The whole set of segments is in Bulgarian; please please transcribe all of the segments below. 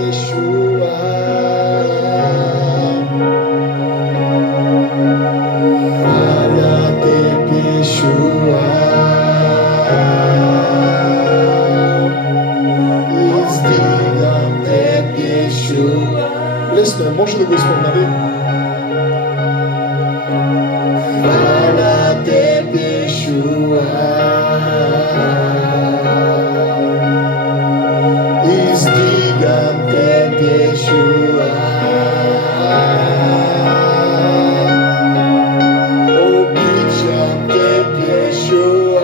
Yeshua. Hvala tebi, Yeshua. Издигам теб, Йешуа. Лесно е, може да го изпълнали. Хвала теб, Йешуа. Издигам теб, Йешуа. Обичам теб, Йешуа.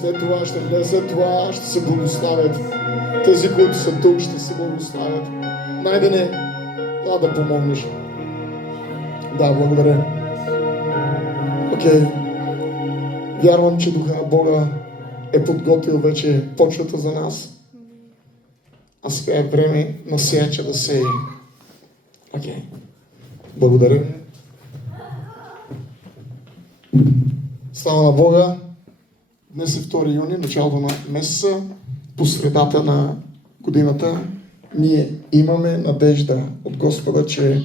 След това ще влезат, това ще се благославят. Тези, които са тук, ще се благославят. Найдене, да помогнеш. Да, благодаря. Окей. Вярвам, че Духа на Бога е подготвил вече почвата за нас. А сега е време на сеяча да сее. Окей. Благодаря. Слава на Бога. Днес е 2 юни, началото на месеца, по средата на годината. Ние имаме надежда от Господа, че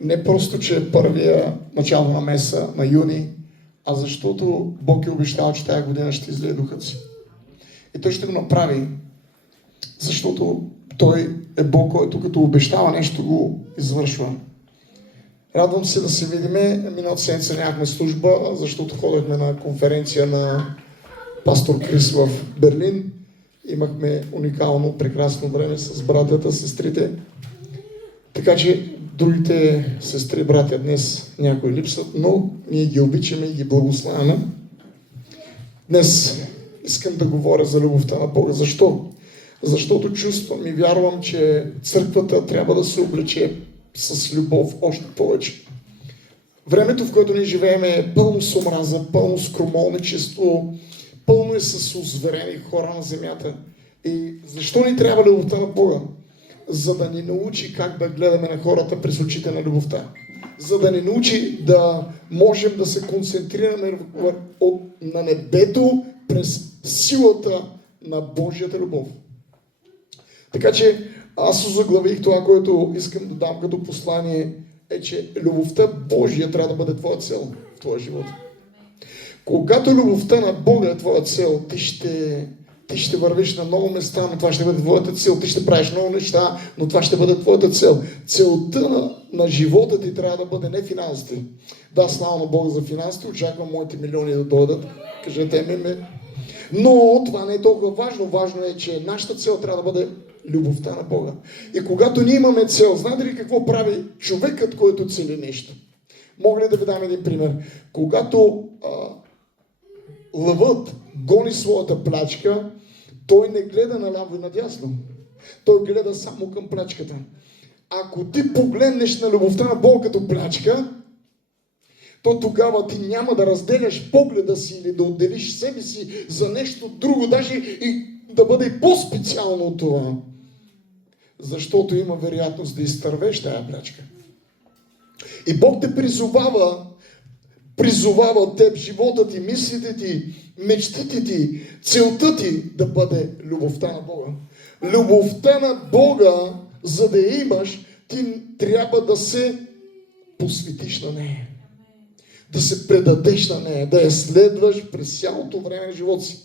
не просто, че е първия начало на месеца, на юни, а защото Бог е обещал, че тази година ще излее Духът си. И Той ще го направи, защото Той е Бог, който като обещава нещо го извършва. Радвам се да се видиме. Миналата седмица нямахме служба, защото ходихме на конференция на пастор Крис в Берлин. Имахме уникално, прекрасно време с братята, сестрите. Така че другите сестри, братя днес някои липсват, но ние ги обичаме и ги благославяме. Днес искам да говоря за любовта на Бога. Защо? Защото чувствам и вярвам, че църквата трябва да се облече с любов още повече. Времето, в което ние живеем, е пълно с омраза, пълно с кромолничество, пълно е с озверени хора на земята. И защо ни трябва любовта на Бога? За да ни научи как да гледаме на хората през очите на любовта. За да ни научи да можем да се концентрираме на небето през силата на Божията любов. Така че аз озаглавих това, което искам да дам като послание, е, че любовта Божия трябва да бъде твоя цел в твоя живот. Когато любовта на Бога е твоя цел, ти ще Ти ще вървиш на много места, но това ще бъде твоята цел. Ти ще правиш много неща, но това ще бъде твоята цел. Целта на живота ти трябва да бъде не финансите. Да, слава на Бога за финансите, очаквам моите милиони да дойдат. Кажете ме. Но това не е толкова важно. Важно е, че нашата цел трябва да бъде любовта на Бога. И когато ние имаме цел, знаете ли какво прави човекът, който цели нещо? Мога ли да ви дам един пример? Когато лъвът гони своята плячка, той не гледа наляво и надясно. Той гледа само към плячката. Ако ти погледнеш на любовта на Бога като плячка, то тогава ти няма да разделяш погледа си или да отделиш себе си за нещо друго, даже и да бъде по-специално от това. Защото има вероятност да изтървеш тая плячка. И Бог те призовава теб, живота ти, мислите ти, мечтите ти, целта ти да бъде любовта на Бога. Любовта на Бога, за да я имаш, ти трябва да се посветиш на нея. Да се предадеш на нея, да я следваш през цялото време на живота си.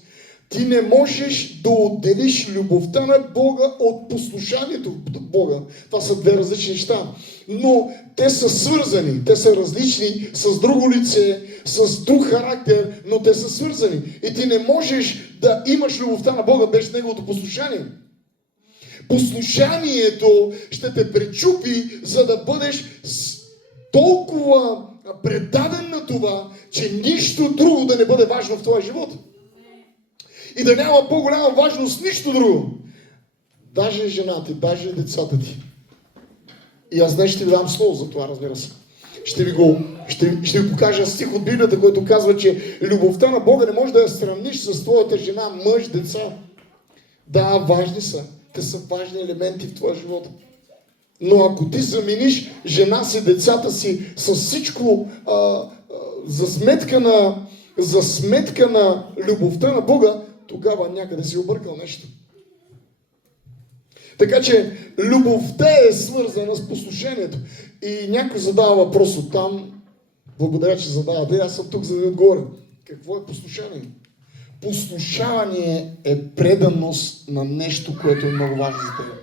Ти не можеш да отделиш любовта на Бога от послушанието на Бога. Това са две различни неща. Но те са свързани, те са различни, с друго лице, с друг характер, но те са свързани. И ти не можеш да имаш любовта на Бога без неговото послушание. Послушанието ще те пречупи, за да бъдеш толкова предаден на това, че нищо друго да не бъде важно в твоя живот. И да няма по-голяма важност нищо друго. Даже жена ти, даже децата ти. И аз днес ще ви дам слово за това, разбира се. Ще ви покажа стих от Библията, който казва, че любовта на Бога не може да я сравниш с твоята жена, мъж, деца. Да, важни са. Те са важни елементи в твоя живот. Но ако ти замениш жена си, децата си с всичко за сметка на любовта на Бога, тогава някъде си объркал нещо. Така че любовта е свързана с послушанието. И някой задава въпрос от там. Благодаря, че задавате. Аз съм тук, за да ви отговоря. Какво е послушание? Послушание е преданост на нещо, което е много важно за теб.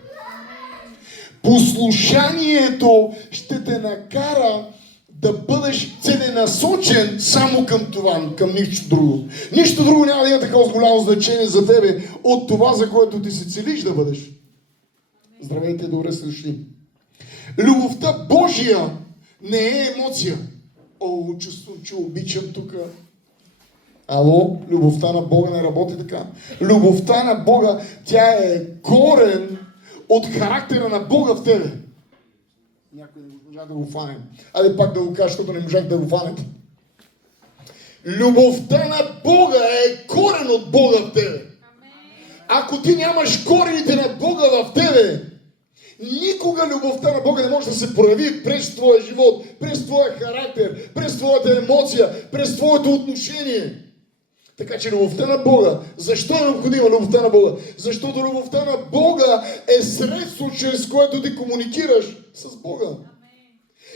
Послушанието ще те накара да бъдеш целенасочен само към това, към нищо друго. Нищо друго няма да има такова голямо значение за тебе от това, за което ти се целиш да бъдеш. Здравейте, добре сте дошли. Любовта Божия не е емоция. Чувствам, че обичам тук. Ало, любовта на Бога не работи така. Любовта на Бога, тя е корен от характера на Бога в тебе. Някой не можа да го фане. Айде пак да го кажа, защото не можах да го фанете. Любовта на Бога е корен от Бога в тебе. Ако ти нямаш корените на Бога в тебе, никога любовта на Бога не може да се прояви през твоя живот, през твоя характер, през твоята емоция, през твоето отношение. Така че любовта на Бога, защо е необходима любовта на Бога? Защото любовта на Бога е средство, чрез което ти комуникираш с Бога.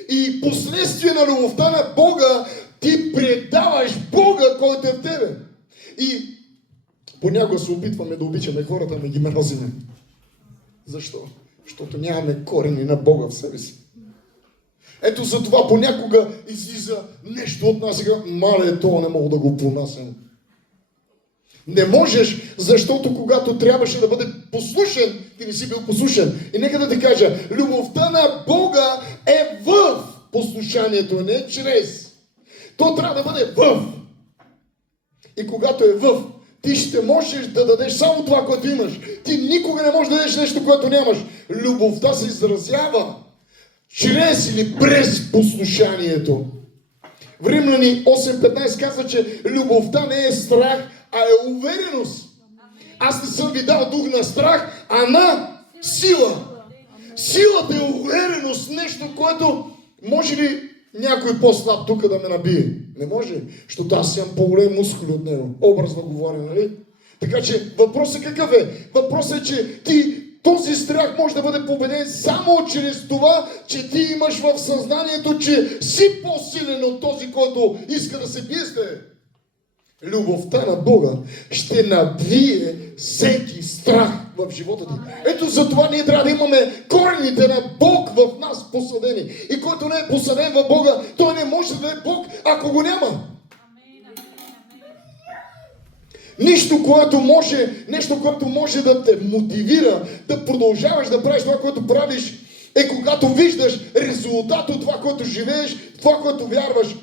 И последствие на любовта на Бога ти предаваш Бога, който е в тебе. И понякога се опитваме да обичаме хората, ами ги мразиме. Защо? Защото нямаме корени на Бога в себе си. Ето за това понякога излиза нещо от нас и казва, мале, това не мога да го понасям. Не можеш, защото когато трябваше да бъде послушен, ти не си бил послушен. И нека да ти кажа, любовта на Бога е в послушанието, не чрез. То трябва да бъде в. И когато е в, ти ще можеш да дадеш само това, което имаш. Ти никога не можеш да дадеш нещо, което нямаш. Любовта се изразява чрез или през послушанието. В Римляни 8:15 казва, че любовта не е страх, а е увереност. Аз не съм ви дал дух на страх, а на сила. Силата е увереност, нещо, което може ли някой по-слаб тук да ме набие? Не може, защото аз имам по-големи мускули от него. Образно говоря, нали? Така че въпросът какъв е? Въпросът е, че този страх може да бъде победен само чрез това, че ти имаш в съзнанието, че си по-силен от този, който иска да се бие с тебе. Любовта на Бога ще надвие всеки страх в живота ти. Ето за това ние трябва да имаме корените на Бог в нас посадени. И който не е посаден в Бога, той не може да е Бог, ако го няма. Нещо, което може да те мотивира да продължаваш да правиш това, което правиш, е когато виждаш резултат от това, което живееш, това, което вярваш,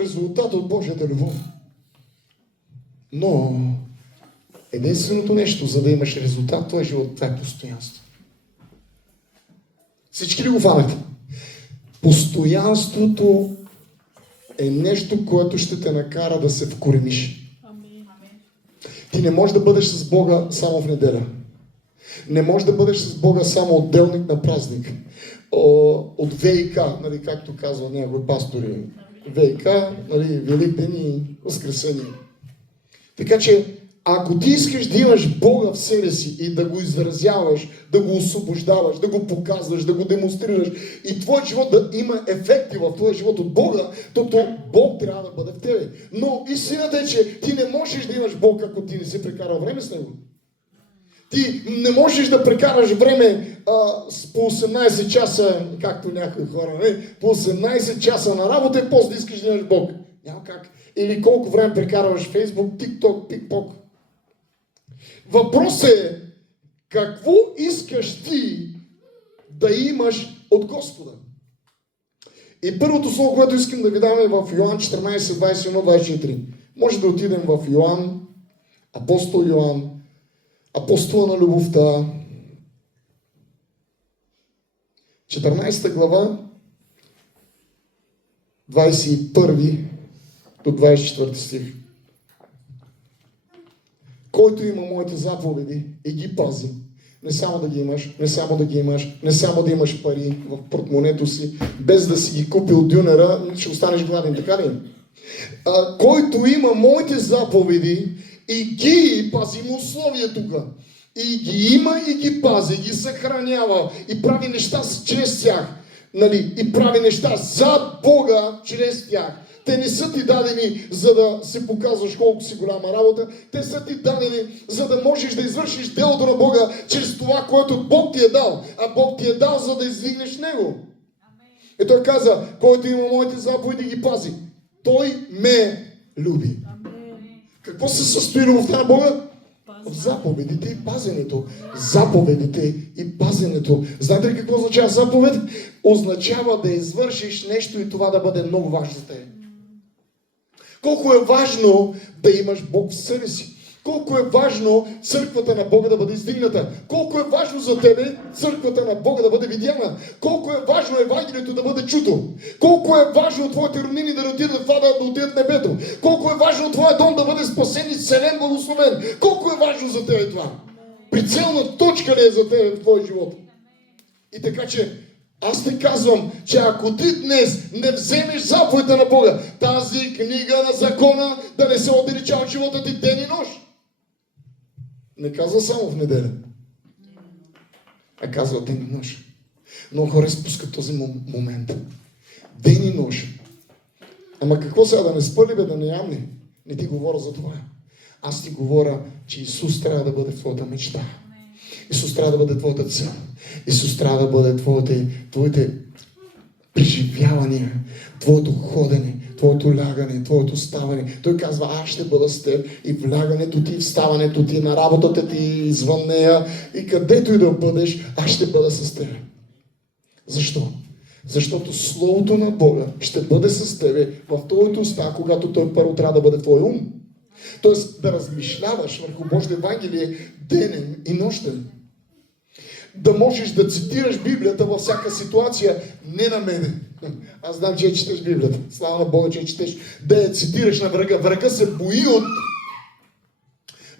резултат от Божията любов. Но единственото нещо, за да имаш резултат в твоя живот, това е постоянство. Всички ли го фанете? Постоянството е нещо, което ще те накара да се вкорениш. Ти не можеш да бъдеш с Бога само в неделя. Не можеш да бъдеш с Бога само отделник на празник. От ВИК, нали, както казва някои пастори. ВИК, нали, Великден и Възкресение. Така че, ако ти искаш да имаш Бога в себе си и да го изразяваш, да го освобождаваш, да го показваш, да го демонстрираш и твоят живот да има ефекти в твоя живот от Бога, то Бог трябва да бъде в тебе. Но истината е, че ти не можеш да имаш Бог, ако ти не си прекарал време с Него. Ти не можеш да прекараш време по 18 часа, както някои хора, не? По 18 часа на работа и после да искаш да имаш Бог. Няма как. Или колко време прекарваш в Фейсбук, TikTok, TikTok. Въпрос е, какво искаш ти да имаш от Господа? И първото слово, което искам да ви дам е в Йоан 14, 21, 24. Може да отидем в Йоан, апостол Йоан, апостола на любовта, 14 глава, 21 до 24 стих. Който има моите заповеди и ги пази, не само да ги имаш, не само да имаш пари в портмонето си, без да си ги купил дюнера, ще останеш гладен, така ли? Който има моите заповеди и ги пази, има условия тук. И ги има и ги пази, и ги съхранява и прави неща чрез тях. Нали? И прави неща за Бога чрез тях. Те не са ти дадени, за да се показваш колко си голяма работа. Те са ти дадени, за да можеш да извършиш делото на Бога чрез това, което Бог ти е дал. А Бог ти е дал, за да издигнеш Него. И той каза, който има моите заповеди ги пази. Той ме люби. Какво се състои любовта на Бога? В заповедите и пазенето. Заповедите и пазенето. Знаете ли какво означава заповед? Означава да извършиш нещо и това да бъде много важно за теб. Колко е важно да имаш Бог в себе си. Колко е важно църквата на Бога да бъде издигната. Колко е важно за тебе църквата на Бога да бъде видяна. Колко е важно Евангелието да бъде чуто. Колко е важно твоите роднини да не отидат в ада, да отидат в небето. Колко е важно твоя дом да бъде спасен, изцелен, благословен. Колко е важно за тебе това. Прицелна точка ли е за тебе в твоя живот? И така че аз те казвам, че ако ти днес не вземеш заповедта на Бога, тази книга на закона да не се отдалечава от живота ти ден и нощ. Не казва само в неделя, а казва ден и нощ. Много хора изпускат този момент. Ден и нощ. Ама какво сега, да не спъли, бе, да не ям ли? Не ти говоря за това. Аз ти говоря, че Исус трябва да бъде в твоята мечта. Исус трябва да бъде твоята цел. Исус трябва да бъде твоите преживявания, твоето ходене, твоето лягане, твоето ставане. Той казва, аз ще бъда с теб и в лягането ти, в ставането ти, на работата ти, извън нея и където и да бъдеш, аз ще бъда с теб. Защо? Защото Словото на Бога ще бъде с тебе в твоите уста, когато Той първо трябва да бъде в твой ум. Тоест да размишляваш върху Божие Евангелие денен и нощен. Да можеш да цитираш Библията във всяка ситуация, не на мене. Аз знам, че четеш Библията. Слава на Бога, че четеш. Да я цитираш на врага. Врага се бои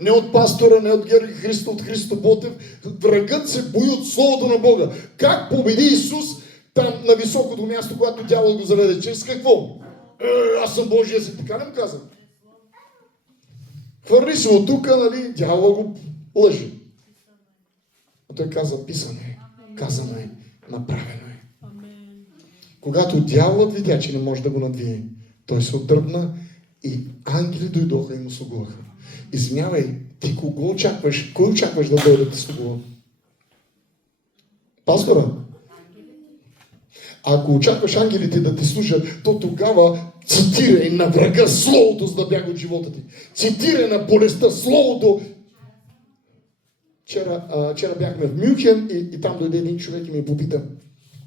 не от пастора, не от Георги Христо, от Христо Ботев. Врагът се бои от Словото на Бога. Как победи Исус там на високото място, когато дявол го заведе? Чрез какво? Аз съм Божия си, така не му казвам. Хвърли се от тук, нали, дявол го лъжи. А той каза, писано е, казано е, направено е. Когато дяволът видя, че не може да го надвие, той се отдръпна И ангели дойдоха и му слугуваха. Извинявай, ти кого очакваш? Кой очакваш да дойде да ти слугува? Пастора? Ако очакваш ангелите да ти служат, то тогава цитирай на врага Словото, за да бяга от живота ти. Цитирай на болестта Словото. Вчера бяхме в Мюнхен и там дойде един човек и ми попита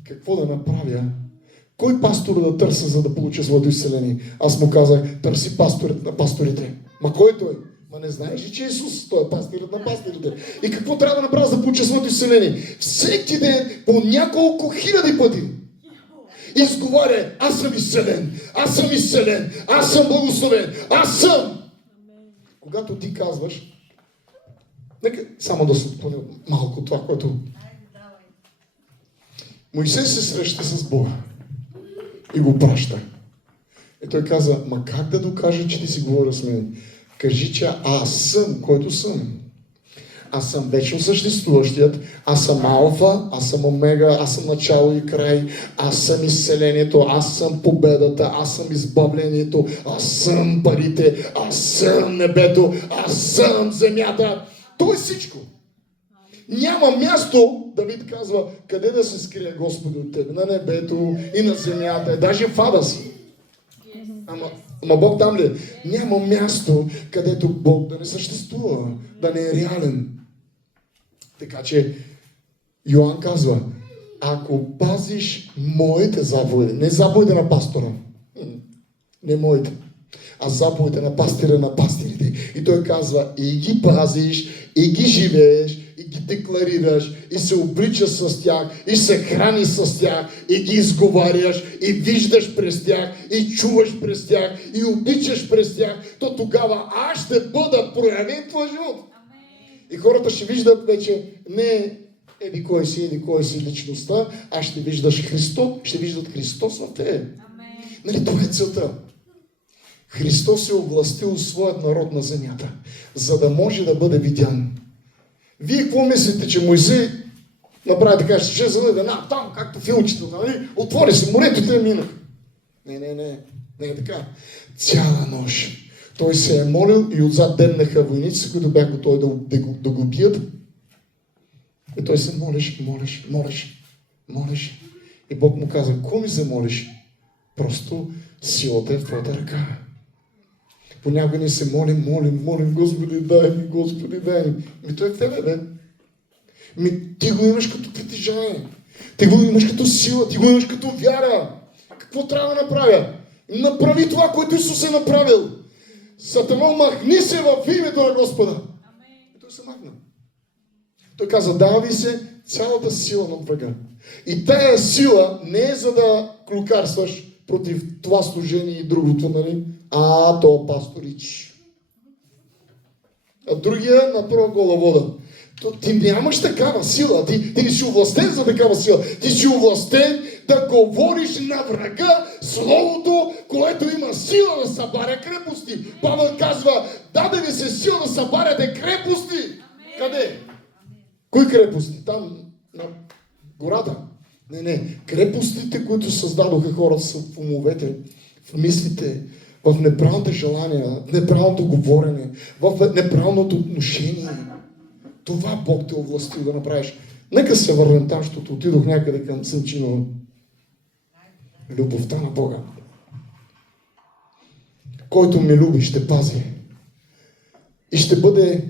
какво да направя. Кой пастор да търся, за да получа своето изцеление? Аз му казах, търси пасторът на пасторите. Ма кой е той? Ма не знаеш ли, че Исус, той е пастирът на пастирите. И какво трябва да направя, за да получа своето изцеление? Всеки ден по няколко хиляди пъти изговаря, аз съм изцелен, аз съм изцелен, аз съм благословен, аз съм. Когато ти казваш, нека само да се отклоня малко това, което Моисей се среща с Бога и го праща. И той каза, ма как да докажа, че ти си говорил с мен? Кажи, че аз съм, който съм. Аз съм вечно съществуващият, аз съм алфа, аз съм омега, аз съм начало и край, аз съм изцелението, аз съм победата, аз съм избавлението, аз съм парите, аз съм небето, аз съм земята. То е всичко. Няма място, Давид казва, къде да се скрие Господи от тебе. На небето и на земята, даже в ада си. Ама Бог там ли? Няма място, където Бог да не съществува, да не е реален. Така че Йоан казва, ако пазиш моите заповеди, не заповеди на пастора, не моите, а заповедите на пастира на пастирите. И той казва, и ги пазиш, и ги живееш, и ги декларираш, и се обличаш с тях, и се храниш с тях, и ги изговаряш, и виждаш през тях, и чуваш през тях, и обичаш през тях, то тогава аз ще бъда проявен твой живот. И хората ще виждат вече не еди кой си личността, а ще виждаш Христос, ще виждат Христос в тебе. Нали, това е целта. Христос е овластил своят народ на земята, за да може да бъде видян. Вие какво мислите, че Моисей направи така, ще залезе там, както филмчета, нали? Отвори се морето и те минах. Не е така. Цяла нощ. Той се е молил и отзад демнаха войници, които бяха готови да го бият. И той се молиш. И Бог му каза, какво ми се молиш? Просто силата е в твоята ръка. Понякога ни се молим, Господи, дай ми. Той е в тебе, бе. Ти го имаш като притежание. Ти го имаш като сила, ти го имаш като вяра. Какво трябва да направя? Направи това, което Исус е направил. Сатана, махни се в името на Господа. И той се махна. Той каза, дава ви се цялата сила на врага. И тая сила не е за да клюкарстваш против това служение и другото, нали? То пасторич. А другия на първа главода. Ти нямаш такава сила. Ти не си овластен за такава сила. Ти си овластен да говориш на врага Словото, което има сила да събаря крепости. Павел казва, даде ви се сила да събаряте крепости. Къде? Кои крепости? Там на гората. Не. Крепостите, които създадоха хората са в умовете, в мислите, в неправилните желания, в неправилното говорене, в неправилното отношение. Това Бог те овластил да направиш. Нека се върнем там, защото отидох някъде към Сенчино. Любовта на Бога. Който ме люби, ще пази. И ще бъде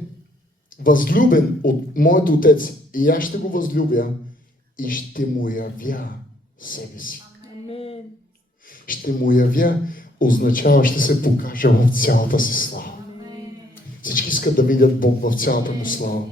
възлюбен от моят Отец. И аз ще го възлюбя и ще му явя себе си. Амен. Ще му явя означава, ще се покажа в цялата си слава. Всички искат да видят Бог в цялата му слава.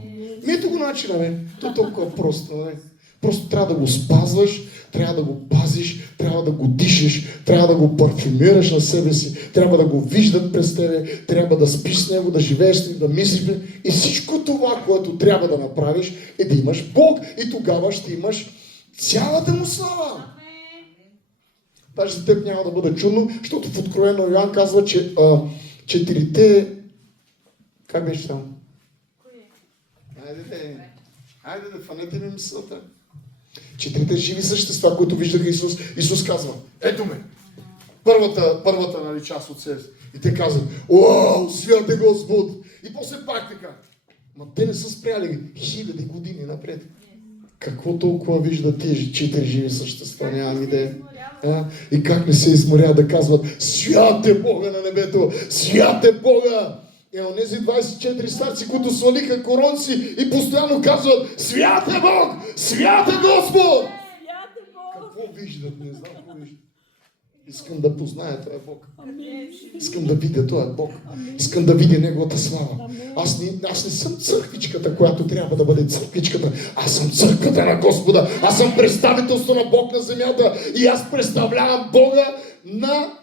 Ето го начина, бе. То е толкова просто, бе. Просто трябва да го спазваш, трябва да го пазиш, трябва да го дишиш, трябва да го парфюмираш на себе си, трябва да го виждат през тебе, трябва да спиш с него, да живееш с него, да мислиш. И всичко това, което трябва да направиш, е да имаш Бог. И тогава ще имаш цялата му слава. Даже за теб няма да бъде чудно, защото в Откровено Йоан казва, че четирите... Как беше там? Хайде да фанете ми мисълта. Четирите живи същества, които виждаха Исус. Исус казва, ето ме. първата нали, част от себе си. И те казват, уау, свят е Господ. И после пак така. Ма те не са спряли хиляди години напред. Какво толкова виждат тези 4 живи същества, нямам идея. И как не се изморя да казват, свят е Бога на небето, свят е Бога. И онези 24 старци, които свалиха коронци и постоянно казват, свят е Бог, свят е Господ. Какво виждат? Не знам какво виждат. Искам да позная този Бог. Искам да видя този Бог. Искам да видя Неговата слава. Аз не съм църквичката, която трябва да бъде църквичката. Аз съм църквата на Господа. Аз съм представителство на Бог на земята. И аз представлявам Бога на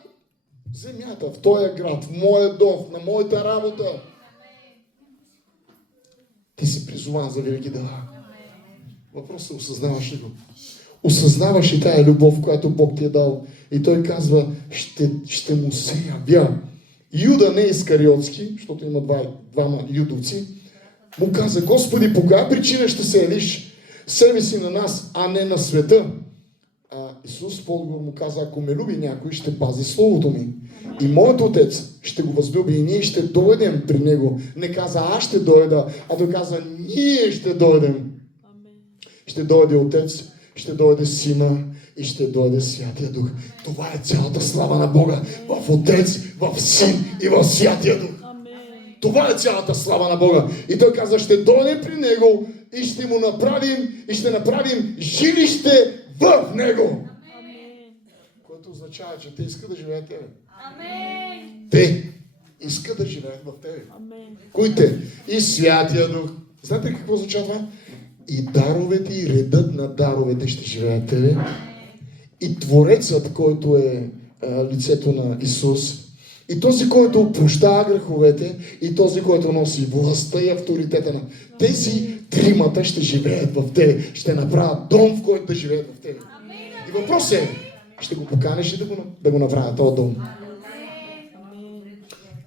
земята, в този град, в моя дом, на моята работа. Ти си призован за велики дела. Въпросът е, осъзнаваш ли го? Осъзнаваш ли тая любов, която Бог ти е дал? И той казва, ще му се явя. Юда не е Искариотски, защото има двама юдовци, му каза, Господи, по коя причина ще се явиш себе си на нас, а не на света? Исус в отговор му каза, ако ме люби някой, ще пази Словото ми. И моят Отец ще го възлюби и ние ще дойдем при Него. Не каза, аз ще дойда, а той каза, ние ще дойдем. Ще дойде Отец, ще дойде Сина и ще дойде Святия Дух. Това е цялата слава на Бога. В Отец, в Син и в Святия Дух. Това е цялата слава на Бога. И той каза, ще дойдем при Него и ще му направим жилище в Него. Което означава, че те искат да живеят в тебе. Те искат да живеят в тебе. Кои те? И Святия Дух. Знаете ли какво означава това? И даровете, и редът на даровете ще живеят в тебе. И Творецът, който е лицето на Исус, и този, който прощава греховете, и този, който носи властта и авторитета на тези тримата ще живеят в тебе. Ще направят дом, в който да живеят в тебе. И въпрос е, ще го поканиш ли да го направя този дом?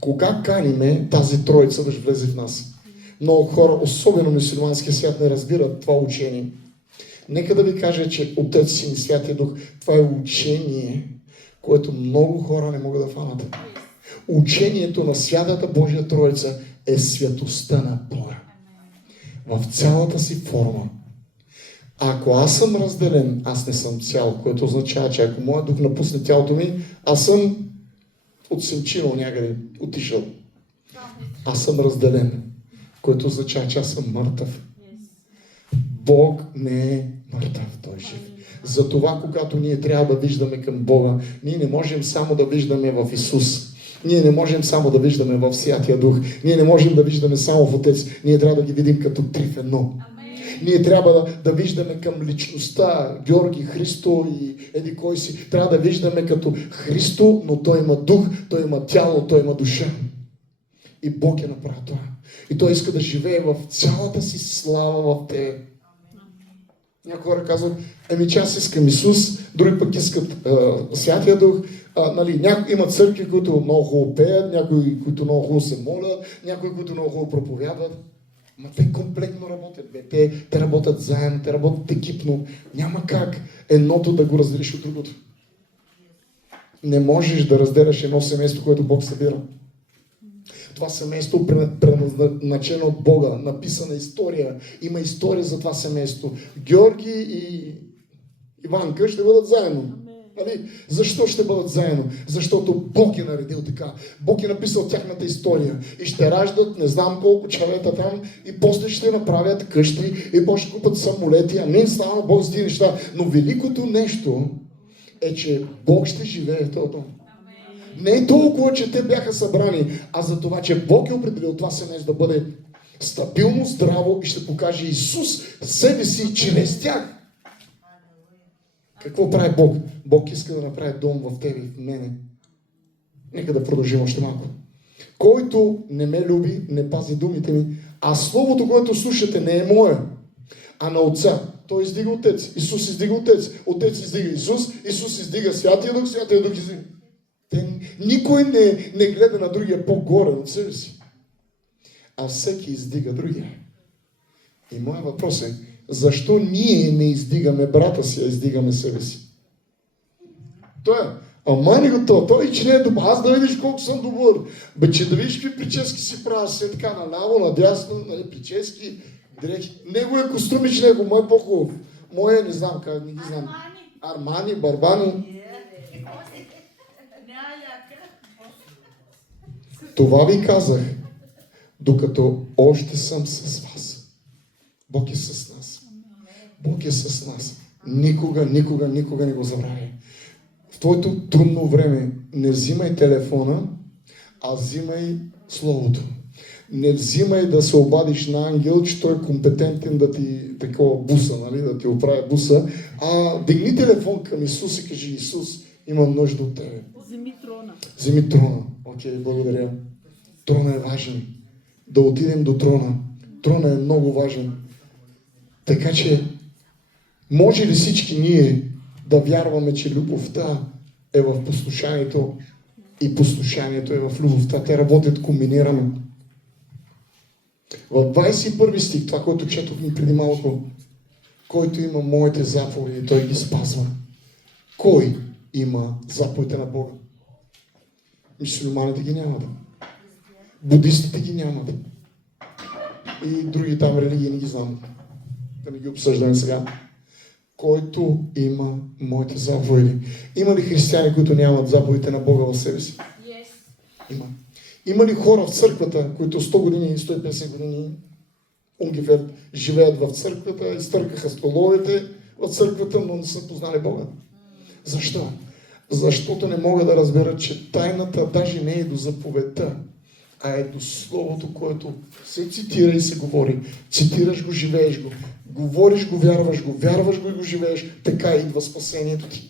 Кога каниме тази троица да влезе в нас? Много хора, особено мюсюлманския свят, не разбират това учение. Нека да ви кажа, че Отец, Син и Святия Дух, това е учение, което много хора не могат да фанат. Учението на Святата Божия Троица е святостта на Бога. В цялата си форма. Ако аз съм разделен, аз не съм цял, което означава, че ако моят дух напусне тялото ми, аз съм отсъмчинал някъде, отишъл. Аз съм разделен, което означава, че аз съм мъртъв. Бог не е мъртъв, Той е жив. Затова, когато ние трябва да виждаме към Бога, ние не можем само да виждаме в Исус. Ние не можем само да виждаме в Святия Дух. Ние не можем да виждаме само в Отец. Ние трябва да ги видим като три в едно. Ние трябва да виждаме към личността, Георги, Христо и еди кой си. Трябва да виждаме като Христо, но Той има дух, Той има тяло, Той има душа. И Бог е направил това. И Той иска да живее в цялата си слава в тебе. Някои хора казват, че аз искам Исус, други пък искат Святия Дух. Някои имат църкви, които много хубаво пеят, някои, които много хубаво се молят, някои, които много хубаво проповядват. Ма те комплектно работят. Те работят заедно, те работят екипно. Няма как едното да го разделиш от другото. Не можеш да разделяш едно семейство, което Бог събира. Това семейство предназначено от Бога, написана история. Има история за това семейство. Георги и Иванка ще бъдат заедно. Защо ще бъдат заедно? Защото Бог е наредил така. Бог е написал тяхната история. И ще раждат не знам колко човека там и после ще направят къщи и после ще купат самолети. Амин, слава Бог за тези неща. Но великото нещо е, че Бог ще живее в този дом. Не е толкова, че те бяха събрани, а за това, че Бог е определил това семейство да бъде стабилно, здраво и ще покаже Исус себе си чрез тях. Какво прави Бог? Бог иска да направи дом в тебе и в мене. Нека да продължим още малко. Който не ме люби, не пази думите ми, а словото, което слушате, не е мое, а на Отца. Той издига Отец. Исус издига Отец. Отец издига Исус. Исус издига Святия Дух. Святия Дух издига. Никой не гледа на другия по-горе от себе си. А всеки издига другия. И моят въпрос е, защо ние не издигаме брата си, а издигаме себе си? То е, Ама не го то. Той, че не е добър. Аз да видиш колко съм добър. Бе, че да видиш какви прически си правя, все така наляво, надясно, нали, прически, дрехи. Неговия костюмич, него, мой по-хубав. Моя не знам как, не ги знам. Армани, Барбани. Това ви казах, докато още съм с вас. Бог е с нас. Бог е с нас. Никога не го забравяй. В твоето трудно време не взимай телефона, а взимай Словото. Не взимай да се обадиш на ангел, че той е компетентен да ти такова буса, нали, да ти оправя буса, а дигни телефон към Исус и кажи: Исус, имам нужда от тебе. Вземи трона. Окей, благодаря. Трона е важен. Да отидем до трона. Трона е много важен. Така че, може ли всички ние да вярваме, че любовта е в послушанието и послушанието е в любовта? Те работят комбинирано. В 21 стих, това, което четохме преди малко, който има моите заповеди, той ги спазва. Кой има заповедите на Бога? Мюсюлманите ги нямат. Будистите ги нямат. И други там религии не ги знам. Да не ги обсъждаме сега. Който има моите заповеди. Има ли християни, които нямат заповедите на Бога в себе си? Yes. Има. Има ли хора в църквата, които 100 години, 150 години унгефер живеят в църквата, изтъркаха столовете в църквата, но не са познали Бога? Защо? Защото не могат да разберат, че тайната даже не е до заповедта, а е до Словото, което се цитира и се говори. Цитираш го, живееш го. Говориш го, вярваш го и го живееш. Така идва спасението ти.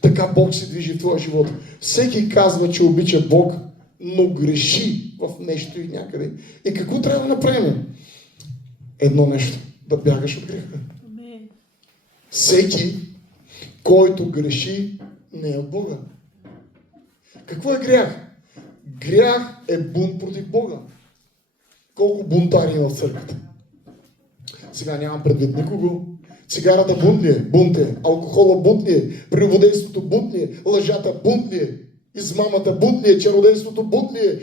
Така Бог се движи в твоя живот. Всеки казва, че обича Бог, но греши в нещо и някъде. И какво трябва да направим? Едно нещо. Да бягаш от греха. Всеки, който греши, не е от Бога. Какво е грях? Грях е бунт против Бога. Колко бунтари има в църквата? Сега нямам предвид никого. Цигарата бунт ли е? Бунт е. Алкохола бунт ли е? Прелюбодейството бунт ли е? Лъжата бунт ли е? Измамата бунт ли е? Чародейството бунт ли е?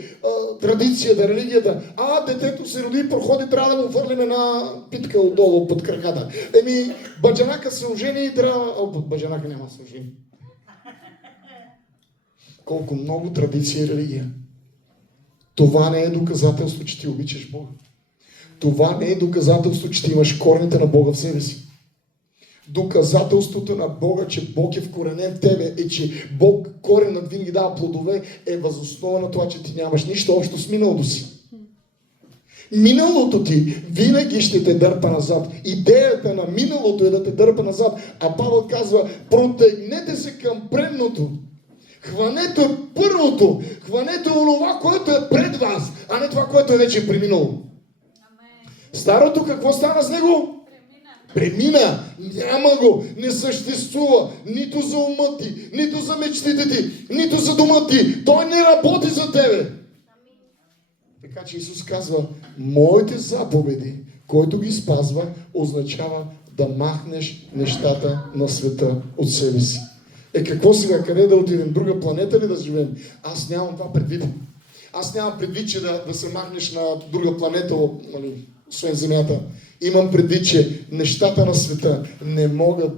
Традицията, религията. Детето се роди и проходи, трябва да му фърлим една питка отдолу под краката. Баджанака се ожени и трябва... Баджанака няма се ожени. Колко много традиция и религия. Това не е доказателство, че ти обичаш Бога. Това не е доказателство, че ти имаш корените на Бога в себе си. Доказателството на Бога, че Бог е вкоренен в тебе, е, че Бог коренът винаги дава плодове, е възоснова на това, че ти нямаш нищо общо с миналото си. Миналото ти винаги ще те дърпа назад. Идеята на миналото е да те дърпа назад. А Павел казва: протегнете се към предното. Хванете първото. Хванете онова, което е пред вас, а не това, което е вече преминало. Старото какво стана с него? Премина. Няма го. Не съществува. Нито за ума ти, нито за мечтите ти, нито за дома ти. Той не работи за тебе. Така че Исус казва: моите заповеди, който ги спазва, означава да махнеш нещата на света от себе си. Какво сега? Къде да отидем? Друга планета ли да живеем? Аз нямам това предвид. Аз нямам предвид, че да се махнеш на друга планета, нали, освен Земята. Имам предвид, че нещата на света не могат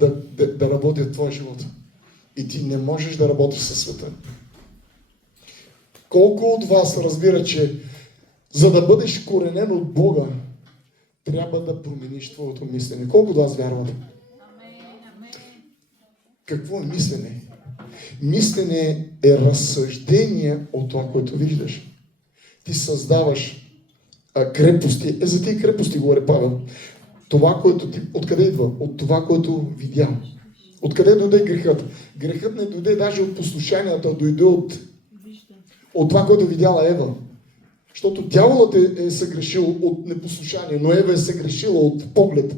да работят в твоя живот. И ти не можеш да работиш със света. Колко от вас разбира, че за да бъдеш коренен от Бога, трябва да промениш твоето мислене? Колко от вас вярват? Какво е мислене? Мислене е разсъждение от това, което виждаш. Ти създаваш крепости. За тези крепости говори Павел. Това, което ти... Откъде идва? От това, което видя. Откъде дойде грехът? Грехът не дойде даже от послушанието, а дойде от това, което видяла Ева. Защото дяволът е съгрешил от непослушание, но Ева е съгрешила от поглед.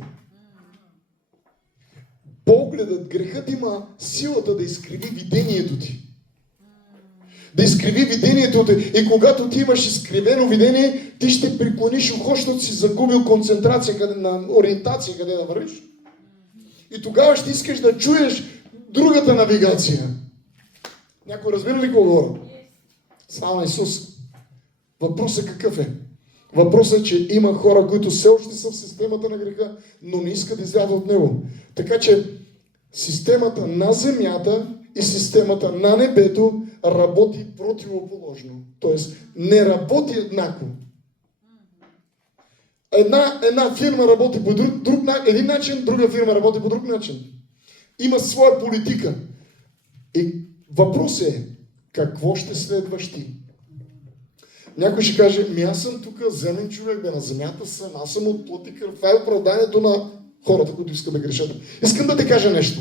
Погледът, грехът има силата да изкриви видението ти. Да изкриви видението ти. И когато ти имаш изкривено видение, ти ще преклониш ухо, защото си загубил концентрация, на ориентация, къде да вървиш. И тогава ще искаш да чуеш другата навигация. Някой разбира ли какво говоря? Слава на Исус. Въпросът какъв е? Въпросът е, че има хора, които все още са в системата на греха, но не искат да излязат от него. Така че системата на земята и системата на небето работи противоположно. Тоест не работи еднакво. Една фирма работи по един начин, друга фирма работи по друг начин. Има своя политика. И въпросът е, какво ще следваш ти? Някой ще каже, аз съм тук земен човек, на земята съм, аз съм от плът и кръв. Това е оправданието на хората, които искат да грешат. Искам да ти кажа нещо.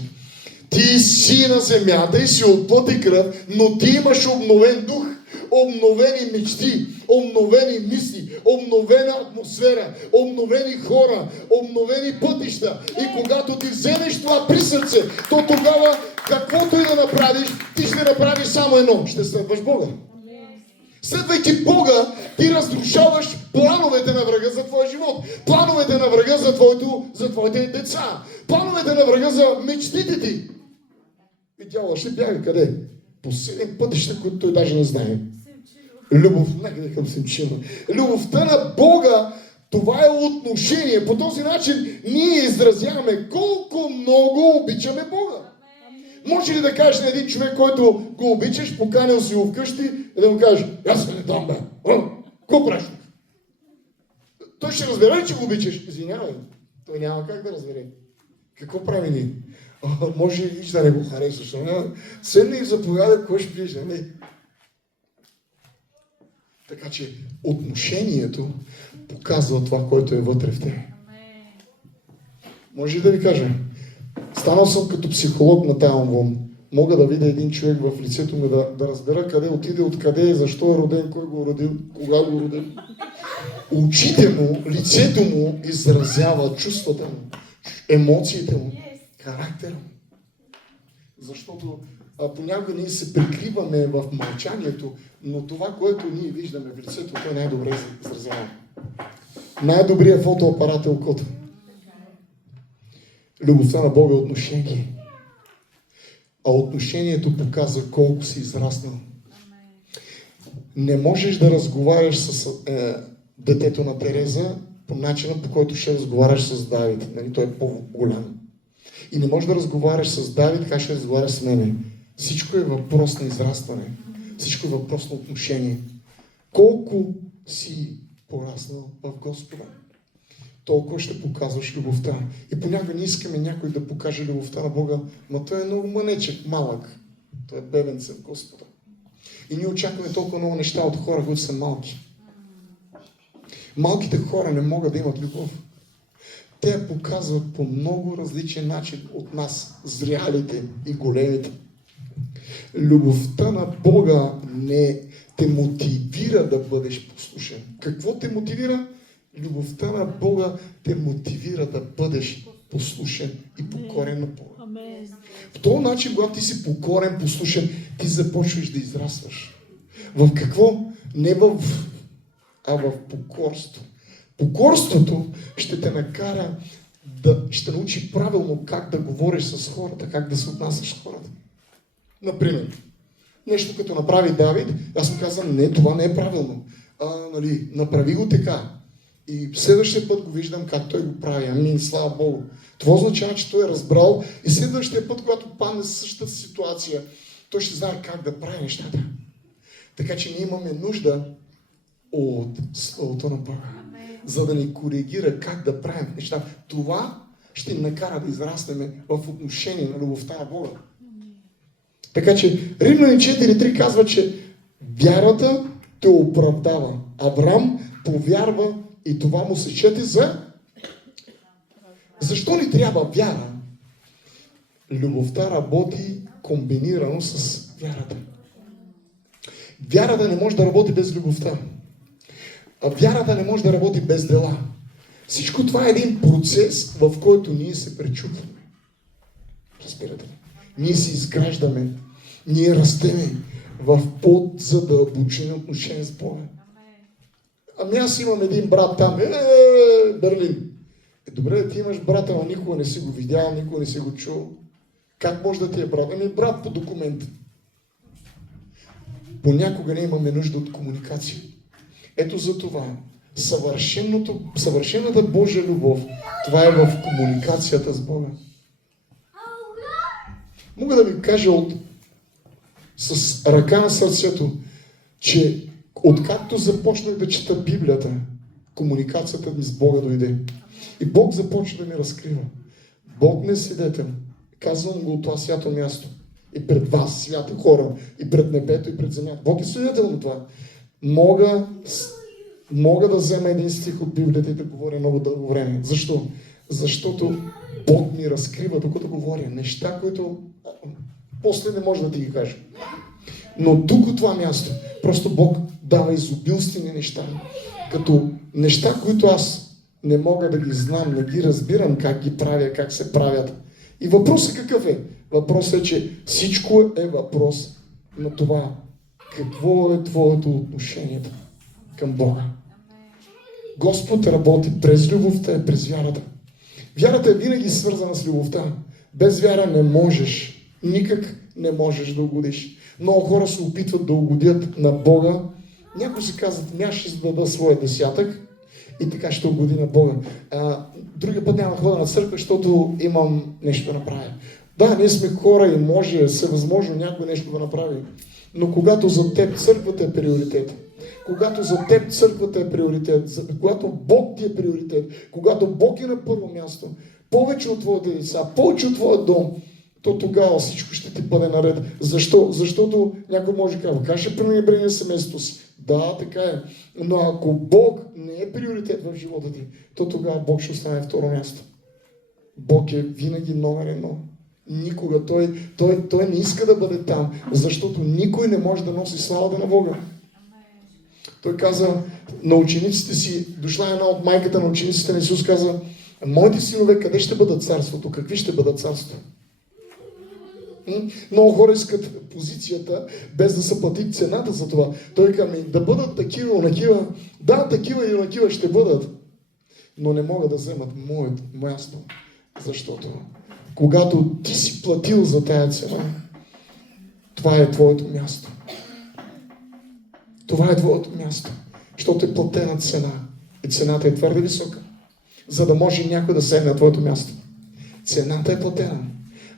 Ти си на земята и си от плът и кръв, но ти имаш обновен дух, обновени мечти, обновени мисли, обновена атмосфера, обновени хора, обновени пътища. И когато ти вземеш това при сърце, то тогава каквото и да направиш, ти ще направиш само едно. Ще следваш Бога. Следвайки Бога, ти разрушаваш плановете на врага за твоя живот, плановете на врага за твоите деца, плановете на врага за мечтите ти. И дявола ще бяга къде? По 7 пътища, които той даже не знае. Любов, някъде към Семчина. Любовта на Бога, това е отношение. По този начин ние изразяваме колко много обичаме Бога. Може ли да кажеш на един човек, който го обичаш, поканил си го вкъщи и да му кажеш, аз не дам, бе. Какво правиш? Той ще разбере ли, че го обичаш? Извинявай. Той няма как да разбере. Какво прави ни? Може и да не го харесваш. Седни и заповяда, кой ще пиеш, нали? Така че отношението показва това, което е вътре в тебе. Може ли да ви кажа? Станал съм като психолог на тази вълн. Мога да видя един човек в лицето му, да разбера къде отиде, откъде е, защо е роден, кой го родил, кога го родил. Очите му, лицето му изразява чувствата му, емоциите му, характера му. Защото понякога ние се прикриваме в мълчанието, но това, което ние виждаме в лицето, то е най-добре изразява. Най-добрият фотоапарат е окото. Любовта на Бога е отношение. А отношението показва колко си израснал. Не можеш да разговаряш с детето на Тереза по начина, по който ще разговаряш с Давид. Нали? Той е по-голям. И не можеш да разговаряш с Давид, как ще разговаряш с мене. Всичко е въпрос на израстване. Всичко е въпрос на отношение. Колко си пораснал в Господа, толкова ще показваш любовта. И понякога не искаме някой да покаже любовта на Бога, но той е много мънечек, малък. Той е бебенце в Господа. И ние очакваме толкова много неща от хора, които са малки. Малките хора не могат да имат любов. Те я показват по много различен начин от нас, зрялите и големите. Любовта на Бога не те мотивира да бъдеш послушен. Какво те мотивира? Любовта на Бога те мотивира да бъдеш послушен и покорен на Бога. В този начин, когато ти си покорен, послушен, ти започваш да израстваш. В какво? Не а в покорство. Покорството ще те накара ще научи правилно как да говориш с хората, как да се отнасяш с хората. Например, нещо като направи Давид, аз му казвам, не, това не е правилно. Направи го така. И следващия път го виждам как той го прави. Слава Богу. Това означава, че той е разбрал и следващия път, когато падне в същата ситуация, той ще знае как да прави нещата. Така че ние имаме нужда от Словото на Бога, за да ни коригира как да правим нещата. Това ще ни накара да израснем в отношение на любовта на Бога. Така че Римляни 4.3 казва, че вярата те оправдава. Авраам повярва и това му се чете за... Защо ни трябва вяра? Любовта работи комбинирано с вярата. Вярата не може да работи без любовта. А вярата не може да работи без дела. Всичко това е един процес, в който ние се пречупваме. Разбирате ли? Ние се изграждаме, ние растеме в по-задълбочени отношения с Бога. Аз имам един брат там, Берлин. Добре, ти имаш брата, но никога не си го видял, никога не си го чул. Как може да ти е брат? Брат по документ. понякога не имаме нужда от комуникация. Ето за това съвършената Божия любов, това е в комуникацията с Бога. Мога да ви кажа с ръка на сърцето, че откакто започнах да чета Библията, комуникацията ми с Бога дойде. И Бог започна да ми разкрива. Бог не е свидетел. Казвам го от това свято място. И пред вас, святи хора, и пред небето, и пред земята. Бог е свидетел на това. Мога да взема един стих от Библията и да говоря много дълго време. Защо? Защото Бог ми разкрива, докато говоря неща, които после не може да ти ги кажа. Но тук от това място, просто Бог дава изобилствени неща. Като неща, които аз не мога да ги знам, не ги разбирам как ги правя, как се правят. И въпросът какъв е? Въпросът е, че всичко е въпрос на това. Какво е твоето отношение към Бога? Господ работи през любовта и през вярата. Вярата е винаги свързана с любовта. Без вяра не можеш, никак не можеш да угодиш. Много хора се опитват да угодят на Бога. Някои се казват, аз ще издада своя десятък и така ще угоди на Бога. Другия път няма да ходя на църква, защото имам нещо да направя. Да, ние сме хора и може, всевъзможно някой нещо да направи. Но когато за теб църквата е приоритет, когато за теб църквата е приоритет, когато Бог ти е приоритет, когато Бог е на първо място, повече от твоите деца, повече от твоя дом, то тогава всичко ще ти бъде наред. Защо? Защото някой може да каже, как ще пренебрегне семейството си? Да, така е. Но ако Бог не е приоритет в живота ти, то тогава Бог ще остане второ място. Бог е винаги номер едно. Никога. Той не иска да бъде там, защото никой не може да носи славата на Бога. Той каза на учениците си, дошла една от майката на учениците на Исус, каза, моите синове, къде ще бъдат царството? Какви ще бъдат царството? Много хора искат позицията, без да са платят цената за това. Той каза, да бъдат такива, онакива. Да, такива и онакива ще бъдат, но не могат да вземат моето място, защото когато ти си платил за тая цена, това е твоето място. Това е твоето място, защото е платена цена. И цената е твърде висока, за да може някой да седне на твоето място. Цената е платена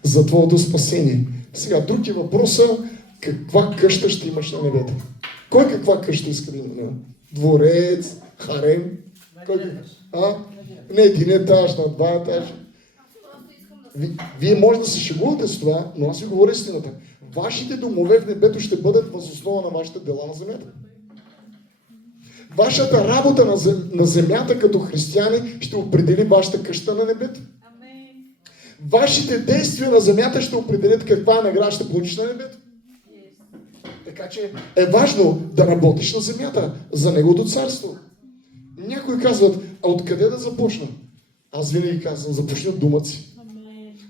за твоето спасение. Сега, друг е въпроса, каква къща ще имаш на небето? Кой каква къща иска да има? Дворец, харем? Не един етаж, на два етажа. Вие може да се шегувате с това, но аз ви говоря истината. Вашите домове в небето ще бъдат въз основа на вашите дела на земята. Вашата работа на земята като християни ще определи вашата къща на небето. Вашите действия на земята ще определят каква награда ще получиш на небето. Така че е важно да работиш на земята за Неговото царство. Някои казват, а откъде да започна? Аз винаги казвам, започни от думата си.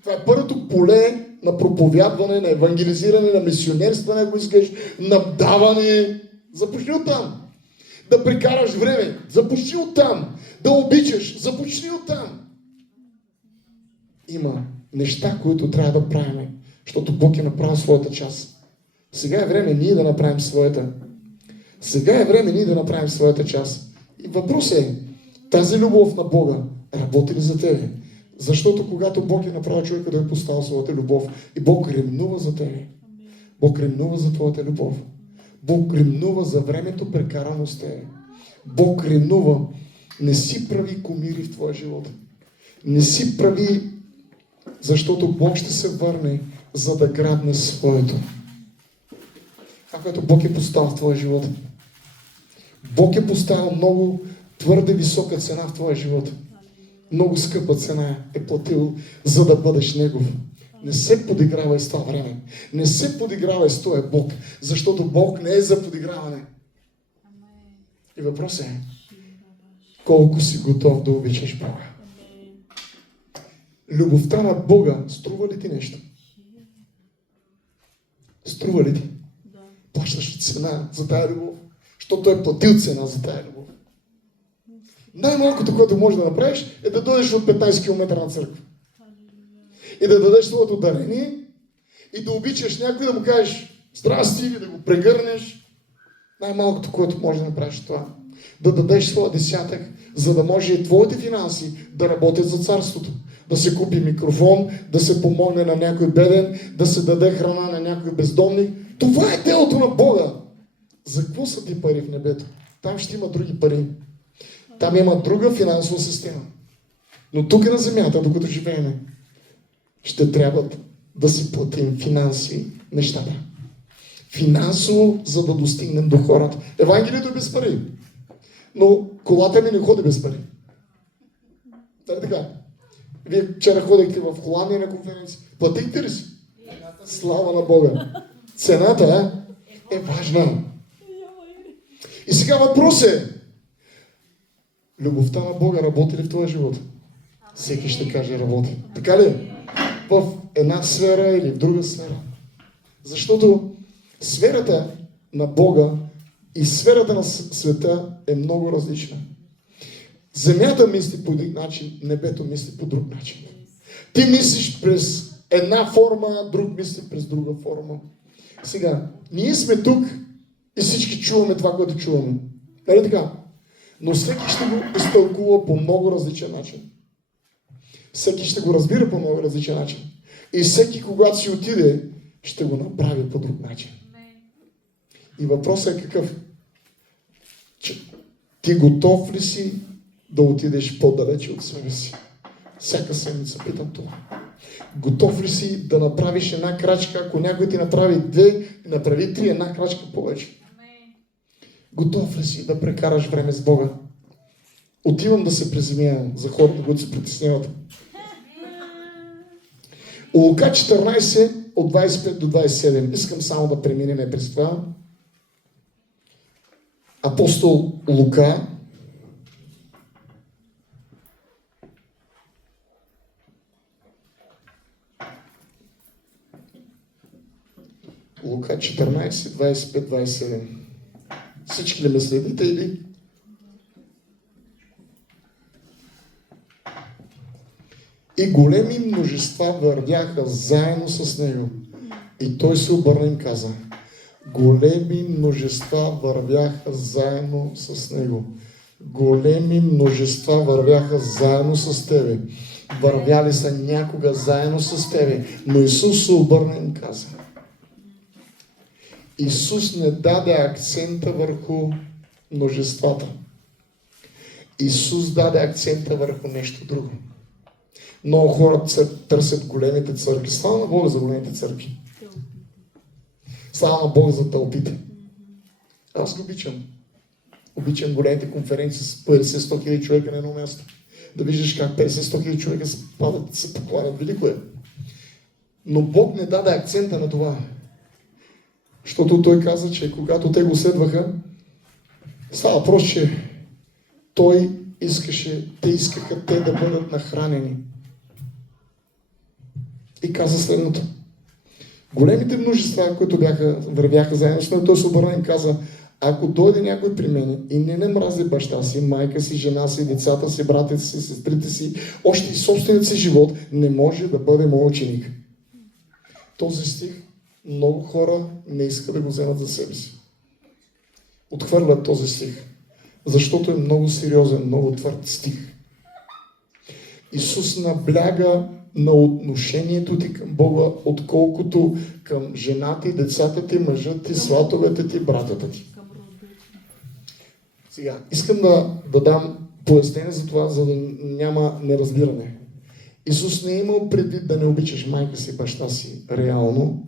Това е първото поле на проповядване, на евангелизиране, на мисионерство, ако искаш, на даване. Започни от там. Да прекараш време. Започни от там. Да обичаш. Започни от там. Има неща, които трябва да правим, защото Бог е направил своята част. Сега е време ние да направим своята. Сега е време ние да направим своята част. И въпросът е, тази любов на Бога работи ли за тебе? Защото когато Бог е направил човека да е поставил своята любов и Бог ремнува за тебе. Бог ремнува за твоята любов. Бог ремнува за времето прекарано с тебе. Бог ремнува. Не си прави кумири в твоя живот. Не си прави, защото Бог ще се върне, за да грабне своето. Това, което Бог е поставил в твоя живот. Бог е поставил много твърде висока цена в твоя живот. Много скъпа цена е платил, за да бъдеш Негов. Не се подигравай с това време. Не се подигравай с този Бог, защото Бог не е за подиграване. И въпросът е, колко си готов да обичаш Бога? Любовта на Бога струва ли ти нещо? Струва ли ти? Плащаш ли цена за тая любов? Защото Той е платил цена за тая любов. Най-малкото, което можеш да направиш, е да дойдеш от 15 км на църква. И да дадеш своето дарение и да обичаш някой, да му кажеш здрасти или да го прегърнеш Най-малкото, което може да направиш това. Да дадеш своя десятък, за да може твоите финанси да работят за царството. Да се купи микрофон, да се помогне на някой беден, да се даде храна на някой бездомник. Това е делото на Бога. За какво са ти пари в небето? Там ще има други пари. Там има друга финансова система. Но тук на земята, докато живеем, ще трябва да си платим финанси нещата. Финансово, за да достигнем до хората. Евангелието е без пари. Но колата ми не ходи без пари. Нали така? Вие вчера ходихте в Холандия на конференция. Платихте ли си? Слава на Бога. Цената е важна. И сега въпрос е: любовта на Бога работи ли в твоя живот? Всеки ще каже работи. Така ли? В една сфера или в друга сфера. Защото сферата на Бога и сферата на света е много различна. Земята мисли по един начин, небето мисли по друг начин. Ти мислиш през една форма, друг мисли през друга форма. Сега, ние сме тук и всички чуваме това, което чуваме. Нали така? Но всеки ще го изтълкува по много различен начин. Всеки ще го разбира по много различен начин. И всеки, когато си отиде, ще го направи по друг начин. И въпросът е какъв? Ти готов ли си да отидеш по-далече от себе си? Всяка седмица питам това. Готов ли си да направиш една крачка, ако някой ти направи две, направи три, една крачка повече? Готов ли си да прекараш време с Бога? Отивам да се приземя за хората, които се притесняват. Лука 14 от 25 до 27. Искам само да преминем през това. Апостол Лука. Лука 14, 25, 27. Всички ли ме следите или? И големи множества вървяха заедно с него. И той се обърна и им каза: големи множества вървяха заедно с него. Големи множества вървяха заедно с тебе. Вървяли са някога заедно с тебе. Но Исус се обърна и им каза. Исус не даде акцента върху множествата. Исус даде акцента върху нещо друго. Много хора търсят големите църкви. Слава на Бога за големите църкви. Слава на Бога за тълпите. Аз го обичам. Обичам големите конференции с 50-100 хиляди човека на едно място. Да виждаш как 50-100 хиляди човека се покланят. Велико е. Но Бог не даде акцента на това. Защото той каза, че когато те го следваха, става въпрос, че те искаха те да бъдат нахранени. И каза следното. Големите множества, които вървяха заедно с него, той се обърна и им каза: ако дойде някой при мен и не мрази баща си, майка си, жена си, децата си, братите си, сестрите си, още и собственият си живот, не може да бъде мой ученик. Този стих много хора не искат да го вземат за себе си. Отхвърлят този стих, защото е много сериозен, много твърд стих. Исус набляга на отношението ти към Бога, отколкото към жената и децата ти, мъжът ти, сватовете ти, братята ти. Сега, искам да дам пояснение за това, за да няма неразбиране. Исус не е имал предвид да не обичаш майка си, баща си реално,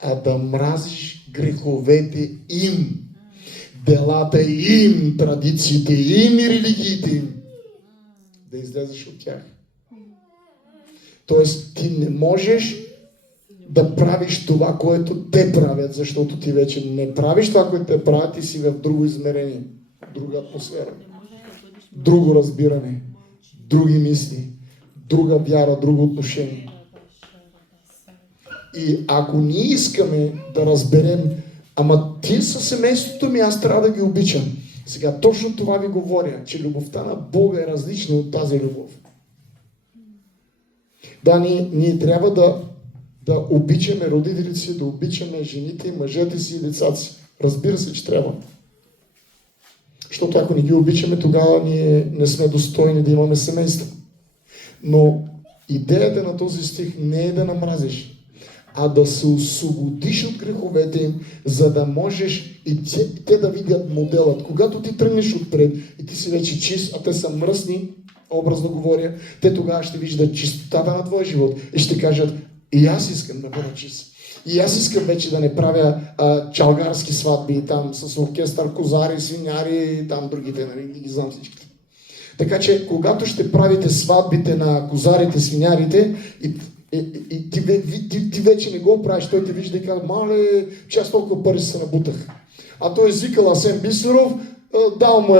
а да мразиш греховете им, делата им, традициите им и религиите им. Да излезеш от тях. Тоест, ти не можеш да правиш това, което те правят, защото ти вече не правиш това, което те правят и си в друго измерение, друга атмосфера, друго разбиране, други мисли, друга вяра, друго отношение. И ако ние искаме да разберем, ама ти със семейството ми, аз трябва да ги обичам. Сега точно това ви говоря, че любовта на Бога е различна от тази любов. Да, ние трябва да обичаме родителите си, да обичаме жените, мъжете си и децата си. Разбира се, че трябва. Защото ако не ги обичаме, тогава ние не сме достойни да имаме семейство. Но идеята на този стих не е да намразиш, а да се освободиш от греховете им, за да можеш и те да видят моделът. Когато ти тръгнеш отпред и ти си вече чист, а те са мръсни, образно говоря, те тогава ще виждат чистотата на твоя живот и ще кажат: и аз искам да бъда чист. И аз искам вече да не правя чалгарски сватби там с оркестър, козари, свиняри и там другите, нали, не ги знам всичките. Така че, когато ще правите сватбите на козарите, свинярите и ти вече не го правиш, той те вижда и казва: мале, че аз толкова пари се набутах. А той извикал Асен Бисеров, дал му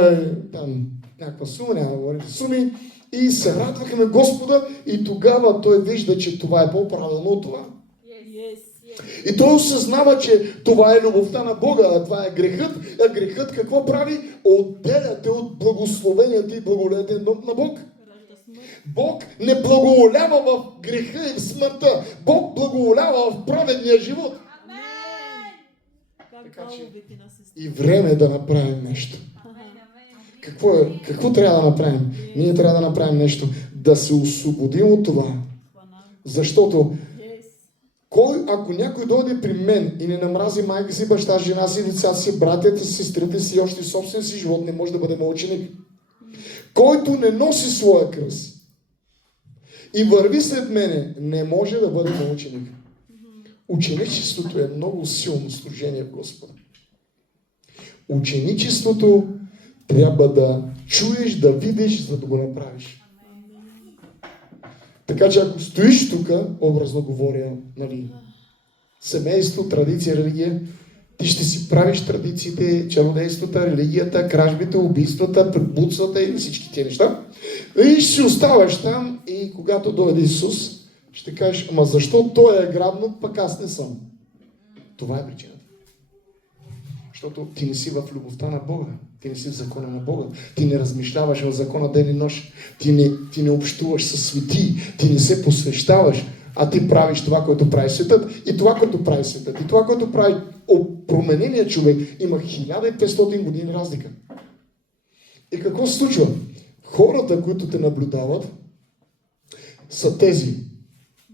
там някаква сума, няма да говорите суми, и се радваха на Господа, и тогава той вижда, че това е по-правилно от това. И той осъзнава, че това е любовта на Бога, а това е грехът. А грехът какво прави? Отделя те от благословението и благолепието на Бог. Бог не благоволява в греха и в смъртта. Бог благоволява в праведния живот. Така че и време е да направим нещо. Какво трябва да направим? Ние трябва да направим нещо. Да се освободим от това. Защото ако някой дойде при мен и не намрази майка си, баща, жена си, децата си, братята си, сестрите си и още собствения си живот, не може да бъде моят ученик. Който не носи своя кръст и върви след мене, не може да бъде моят ученик. Ученичеството е много силно служение в Господа. Ученичеството трябва да чуеш, да видиш, за да го направиш. Така че ако стоиш тук, образно говоря, нали, семейство, традиция, религия, ти ще си правиш традициите, чародействата, религията, кражбите, убийствата, предбудствата и всички тези неща. И ще си оставаш там и когато дойде Исус, ще кажеш: ама защо той е грабнат, пък аз не съм? Това е причината. Защото ти не си в любовта на Бога. Ти не си в закона на Бога. Ти не размишляваш в закона ден и нощ. Ти не общуваш със свети. Ти не се посвещаваш, а ти правиш това, което прави светът. И това, което прави светът. И това, което прави променения човек, има 1500 години разлика. И какво се случва? Хората, които те наблюдават, са тези,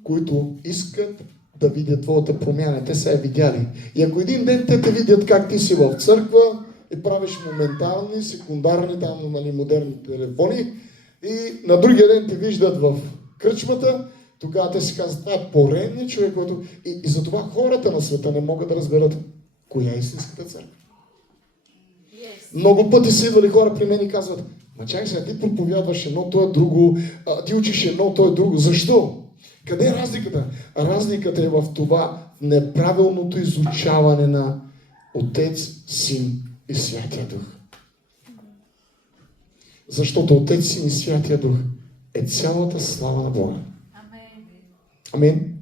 които искат да видят твоята промяна. Те са я видяли. И ако един ден те видят как ти си в църква и правиш моментални, секундарни, там, нали, модерни телефони, и на другия ден те виждат в кръчмата, тогава те си казват: това е поредният човек, който... И затова хората на света не могат да разберат коя е истинската църква. Много пъти са идвали хора при мен и казват: ма чакай сега, ти проповядваш едно, то е друго, ти учиш едно, то е друго. Защо? Къде е разликата? Разликата е в това неправилното изучаване на Отец, Син и Святия Дух. Защото Отец, Син и Святия Дух е цялата слава на Бога. Амин?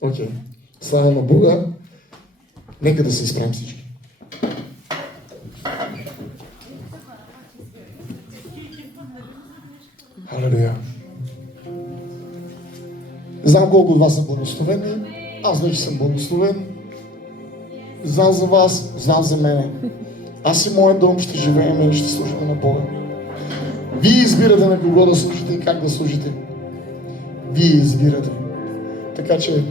Окей. Слава на Бога. Нека да се изправим всички. Халелуя. Знам колко от вас са благословени. Аз вече съм благословен. Знам за вас, знам за мене. Аз и моят дом ще живеем и ще служим на Бога. Вие избирате на кого да служите и как да служите. Вие избирате. Така че,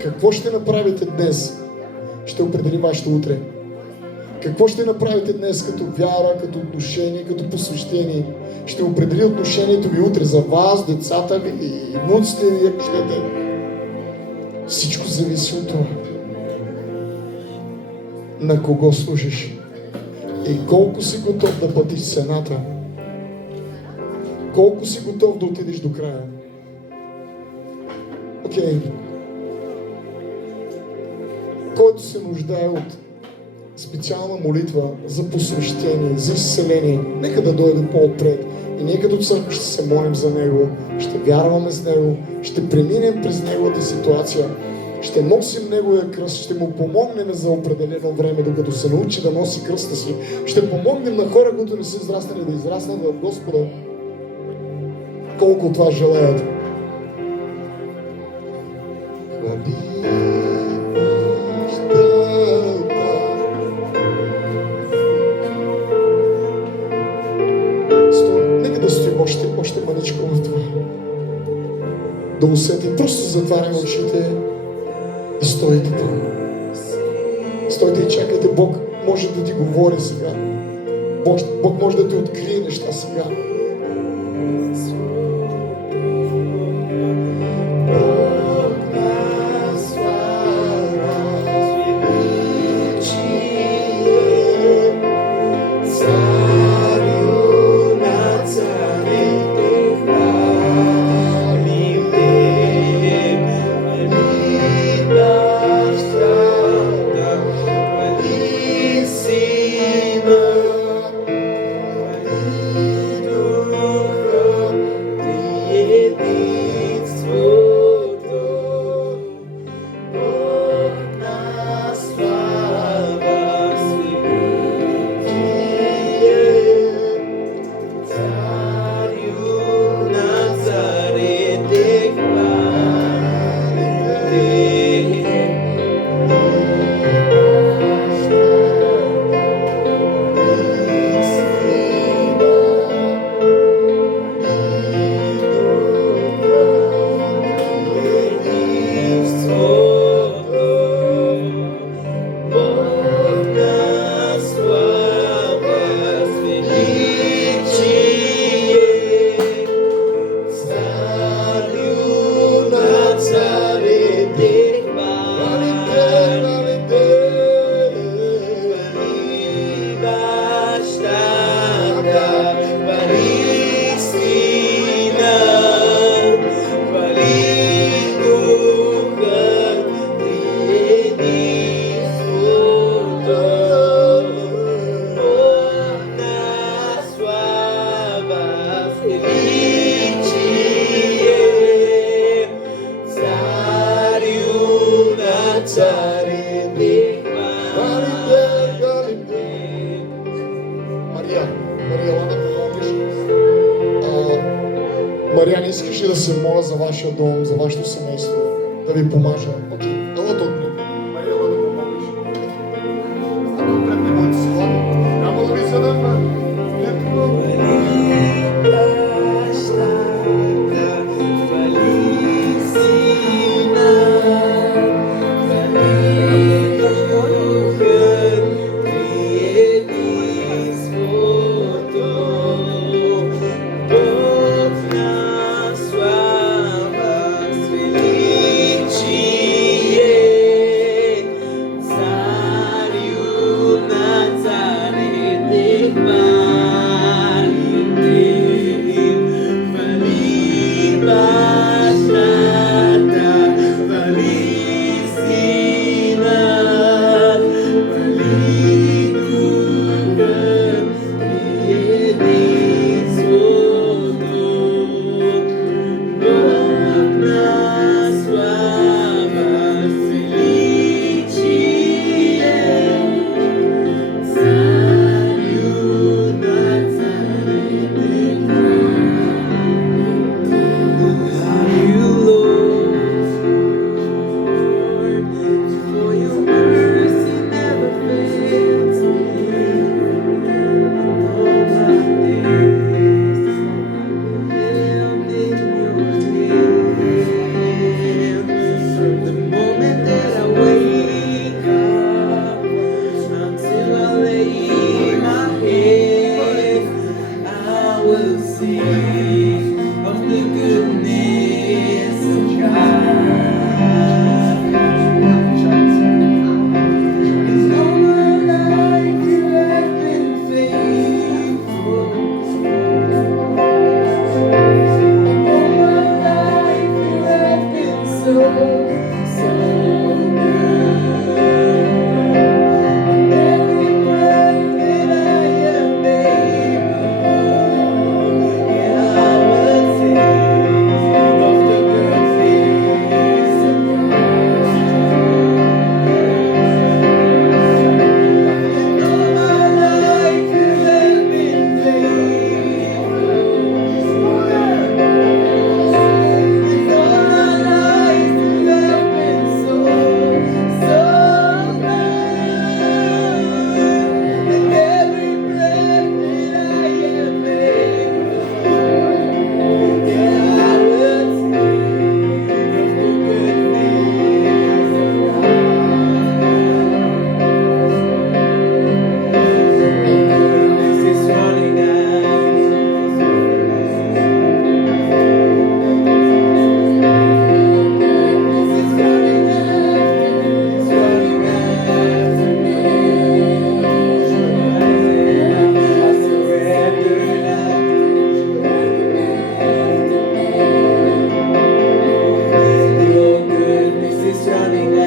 какво ще направите днес, ще определи вашето утре. Какво ще направите днес като вяра, като отношение, като посвещение, ще определи отношението ви утре за вас, децата ви и внуците ви, ако щете. Всичко зависи от това. На кого служиш и колко си готов да платиш цената. Колко си готов да отидеш до края. Окей. Който се нуждае от специална молитва за посвещение, за изцеление, нека да дойде по-отпред. И ние като църква ще се молим за него, ще вярваме с него, ще преминем през неговата ситуация, ще носим неговия кръст, ще му помогнем за определено време, докато се научи да носи кръста си. Ще помогнем на хора, които не са израснали, да израснат в Господа. Колко от вас желаят. да усетим. Просто затваряме очите и стойте там. Стойте и чакайте. Бог може да ти говори сега. Бог може да ти открие неща сега. Мария, не искаш ли да се моля за вашия дом, за вашето семейство, да ви помажа? Окей, елата отпред. Мария, ела да помогнеш. Ако отпред не бъдете се хладни, няма да ви седам, strani